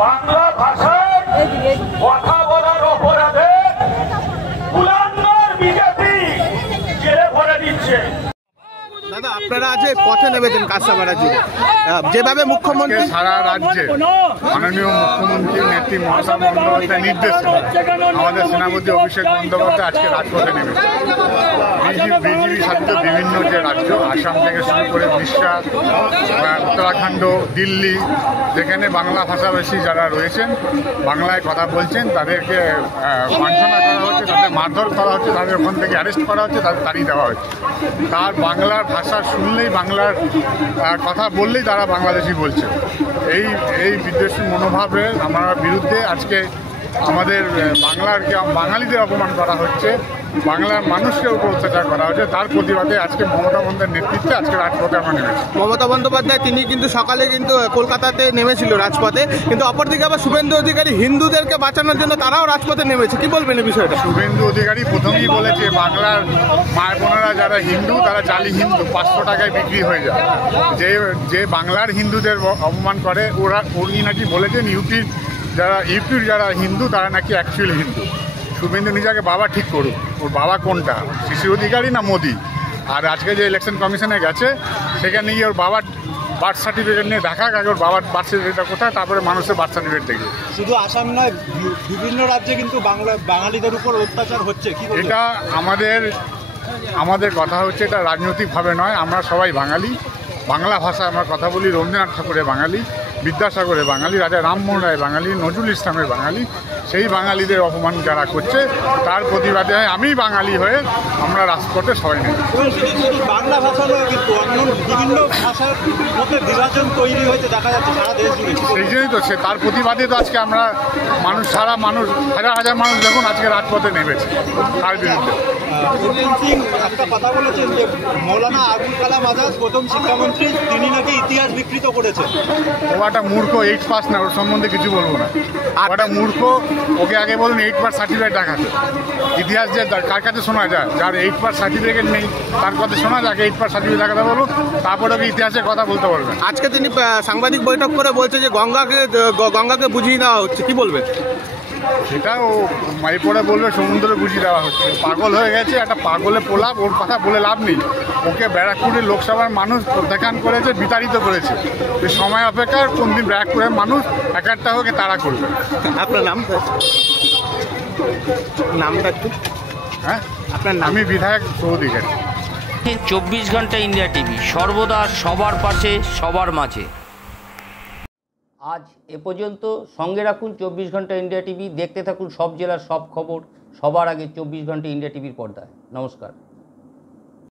বাংলা ভাষায় কথা বলার অপরাধে বিজেপি জেলে ভরে দিচ্ছে। দাদা, আপনারা আজ পথে নেমেছেন কাঁচাপাড়া জুড়ে, যেভাবে মুখ্যমন্ত্রী সারা রাজ্যে মাননীয় মুখ্যমন্ত্রী নেত্রী মমতা বন্দ্যোপাধ্যায় নির্দেশে আমাদের সেনাপতি অভিষেক বন্দ্যোপাধ্যায় আজকে রাজপথে নেমেছে। বিজেপি শাসিত বিভিন্ন যে রাজ্য, আসাম থেকে শুরু করে উড়িষ্যা, উত্তরাখণ্ড, দিল্লি, যেখানে বাংলা ভাষাভাষী যারা রয়েছেন, বাংলায় কথা বলছেন, তাদেরকে বঞ্চনা করা হচ্ছে, তাদের মারধর করা হচ্ছে, তাদের ওখান থেকে অ্যারেস্ট করা হচ্ছে, তাদের তাড়িয়ে দেওয়া হচ্ছে। তার বাংলার ভাষা শুনলেই, বাংলার কথা বললেই তারা বাংলাদেশি বলছে। এই বিদ্বেষী মনোভাবের আমরা বিরুদ্ধে আজকে আমাদের বাঙালিদের অপমান করা হচ্ছে, বাংলার মানুষকে উপর অত্যাচার করা হচ্ছে। তার প্রতিবাদে আজকে মমতা বন্দ্যোপাধ্যায়ের নেতৃত্বে আজকে রাজপথে আমরা নেমেছি। মমতা বন্দ্যোপাধ্যায় তিনি কিন্তু সকালে কলকাতাতে নেমেছিল রাজপথে, কিন্তু অপরদিকে আবার শুভেন্দু অধিকারী হিন্দুদেরকে বাঁচানোর জন্য তারাও রাজপথে নেমেছে। কি বলবেন এই বিষয়টা? শুভেন্দু অধিকারী প্রথমেই বলেছে বাংলার মায়ের বোনেরা যারা হিন্দু তারা জালি হিন্দু, 500 টাকায় বিক্রি হয়ে যায়। যে বাংলার হিন্দুদের অপমান করে, উনি নাকি বলেছেন ইউপির যারা হিন্দু তারা নাকি অ্যাকচুয়ালি হিন্দু। শুভেন্দু নিজেকে বাবা ঠিক করুক, ওর বাবা কোনটা, শিশু অধিকারী না মোদি? আর আজকে যে ইলেকশন কমিশনে গেছে সেখানে গিয়ে ওর বাবার বার্থ সার্টিফিকেট নিয়ে দেখা আগে ওর বাবার বার্থ সার্টিফিকেটটা কোথায়, তারপরে মানুষের বার্থ সার্টিফিকেট দেখবে। শুধু আসাম নয়, বিভিন্ন রাজ্যে কিন্তু বাঙালিদের উপর অত্যাচার হচ্ছে। এটা আমাদের কথা হচ্ছে, এটা রাজনৈতিকভাবে নয়, আমরা সবাই বাঙালি। বাংলা ভাষায় আমরা কথা বলি। রবীন্দ্রনাথ ঠাকুরের বাঙালি, বিদ্যাসাগরের বাঙালি, রাজা রামমোহন রায় বাঙালি, নজরুল ইসলামের বাঙালি। সেই বাঙালিদের অপমান যারা করছে তার প্রতিবাদে আমি বাঙালি হয়ে আমরা রাজপথে সবাই নেই। বাংলা ভাষা নয়, কিন্তু অন্য বিভিন্ন ভাষার মধ্যে বিভাজন তৈরি হয়েছে দেখা যাচ্ছে সারা দেশ জুড়ে। সেই জন্যই তো তার প্রতিবাদে তো আজকে আমরা হাজার হাজার মানুষ যখন আজকে রাজপথে নেমেছে তার বিরুদ্ধে। সিং একটা কথা বলেছেন যে মৌলানা আবুল কালাম আজাদ প্রথম শিক্ষামন্ত্রী, তিনি নাকি ইতিহাস বিকৃত করেছেন। ও একটা মূর্খ, 8 পাস না, ওর সম্বন্ধে কিছু বলবো না। ওটা মূর্খ, ওকে আগে বলুন 8 পাস সার্টিফিকেট দেখাতে। ইতিহাস যে কার কাছে শোনা যায়, যার 8 পাস সার্টিফিকেট নেই তার কথা শোনা যায়, 8 পাস সার্টিফিকেট দেখাতে বলুন, তারপরে ওকে ইতিহাসের কথা বলতে বলবেন। আজকে তিনি সাংবাদিক বৈঠক করে বলছে যে গঙ্গাকে বুঝিয়ে দেওয়া হচ্ছে, কি বলবেন? সেটাও মাই পড়ে বলবে সমুদ্রে বুঝিয়ে দেওয়া হচ্ছে। পাগল হয়ে গেছে, একটা পাগলে পোলাপ, ওর কথা বলে লাভ নেই। ওকে ব্যারাকপুরের লোকসভার মানুষ প্রত্যাখ্যান করেছে, বিতাড়িত করেছে। এই সময় অপেক্ষার কোন দিন ব্যারাকপুরের মানুষ একটা হোকে তারা করবে। আপনার নামটা একটু? হ্যাঁ, আপনার নামই বিধায়ক অধিকারী। 24 ঘন্টা ইন্ডিয়া টিভি, সর্বদা সবার পাশে, সবার মাঝে। আজ এ পর্যন্ত। সঙ্গে রাখুন 24 ঘন্টা ইন্ডিয়া টিভি। দেখতে থাকুন সব জেলার সব খবর সবার আগে 24 ঘন্টা ইন্ডিয়া টিভির পর্দায়। নমস্কার।